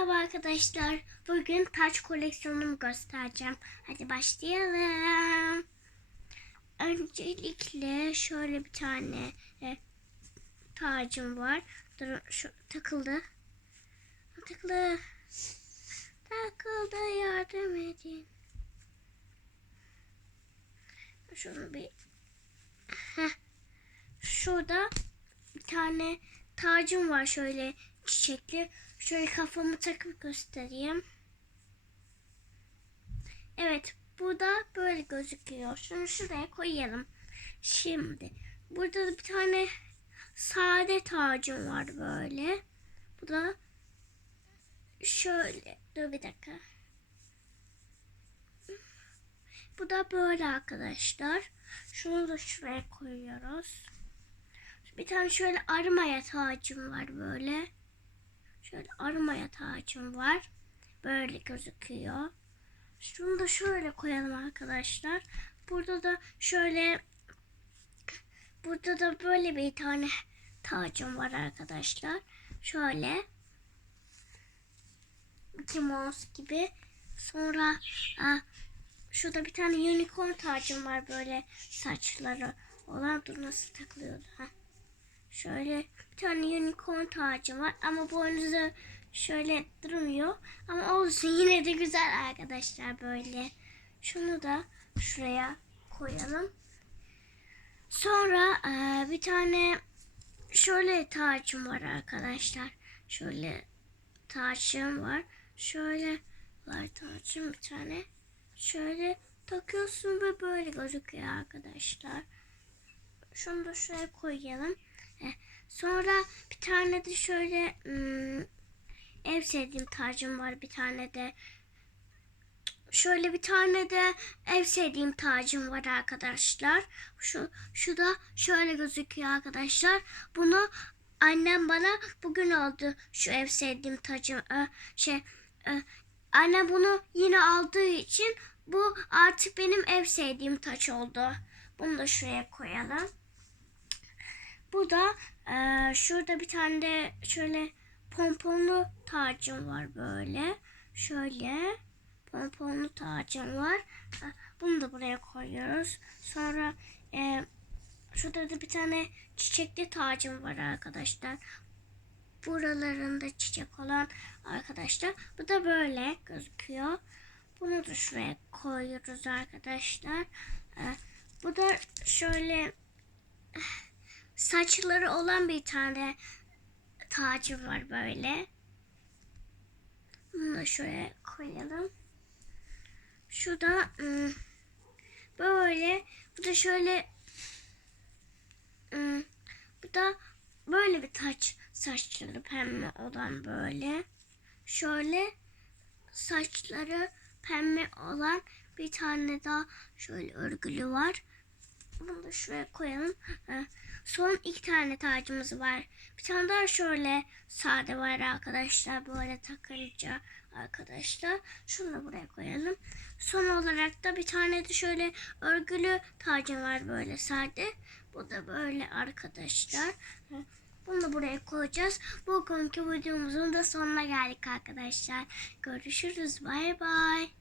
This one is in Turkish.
Merhaba arkadaşlar. Bugün taç koleksiyonumu göstereceğim. Hadi başlayalım. Öncelikle şöyle bir tane e, tacım var. Dur şu takıldı. Takıldı. Takıldı yardım edin. Şunu bir Heh. Şurada bir tane tacım var şöyle çiçekli. Şöyle kafamı takıp göstereyim. Evet bu da böyle gözüküyor. Şunu şuraya koyalım. Şimdi burada da bir tane sade tacım var böyle. Bu da şöyle. Dur bir dakika. Bu da böyle arkadaşlar. Şunu da şuraya koyuyoruz. Bir tane şöyle armaya tacım var böyle. Şöyle armaya tacım var. Böyle gözüküyor. Şunu da şöyle koyalım arkadaşlar. Burada da şöyle burada da böyle bir tane tacım var arkadaşlar. Şöyle Mickey Mouse gibi. Sonra aa, şurada bir tane unicorn tacım var böyle saçları olan. Dur nasıl takılıyordu ha? Şöyle bir tane unicorn tacım var ama boynuzu şöyle durmuyor. Ama olsun yine de güzel arkadaşlar böyle. Şunu da şuraya koyalım. Sonra eee, bir tane şöyle tacım var arkadaşlar. Şöyle tacım var. Şöyle var tacım bir tane. Şöyle takıyorsun ve böyle gözüküyor arkadaşlar. Şunu da şuraya koyalım. Heh. Sonra bir tane de şöyle hmm, ev sevdiğim tacım var. Bir tane de şöyle bir tane de ev sevdiğim tacım var arkadaşlar. Şu şu da şöyle gözüküyor arkadaşlar. Bunu annem bana bugün aldı. Şu ev sevdiğim tacım Ee, şey e, annem bunu yine aldığı için bu artık benim ev sevdiğim taç oldu. Bunu da şuraya koyalım. Bu da eee, şurada bir tane de şöyle pomponlu tacım var böyle. Şöyle pomponlu tacım var. Ha, Bunu da buraya koyuyoruz. Sonra eee, şurada da bir tane çiçekli tacım var arkadaşlar. Buralarında çiçek olan arkadaşlar. Bu da böyle gözüküyor. Bunu da şuraya koyuyoruz arkadaşlar. Eee, bu da şöyle saçları olan bir tane tacım var böyle. Bunu da şöyle koyalım. Şu da ım, böyle. Bu da şöyle ım, bu da böyle bir taç saçları pembe olan böyle. Şöyle saçları pembe olan bir tane daha şöyle örgülü var. Bunu da şuraya koyalım. Son iki tane tacımız var. Bir tane daha şöyle sade var arkadaşlar. Böyle takınca arkadaşlar. Şunu da buraya koyalım. Son olarak da bir tane de şöyle örgülü tacım var böyle sade. Bu da böyle arkadaşlar. Bunu da buraya koyacağız. Bugünkü videomuzun da sonuna geldik arkadaşlar. Görüşürüz. Bay bay.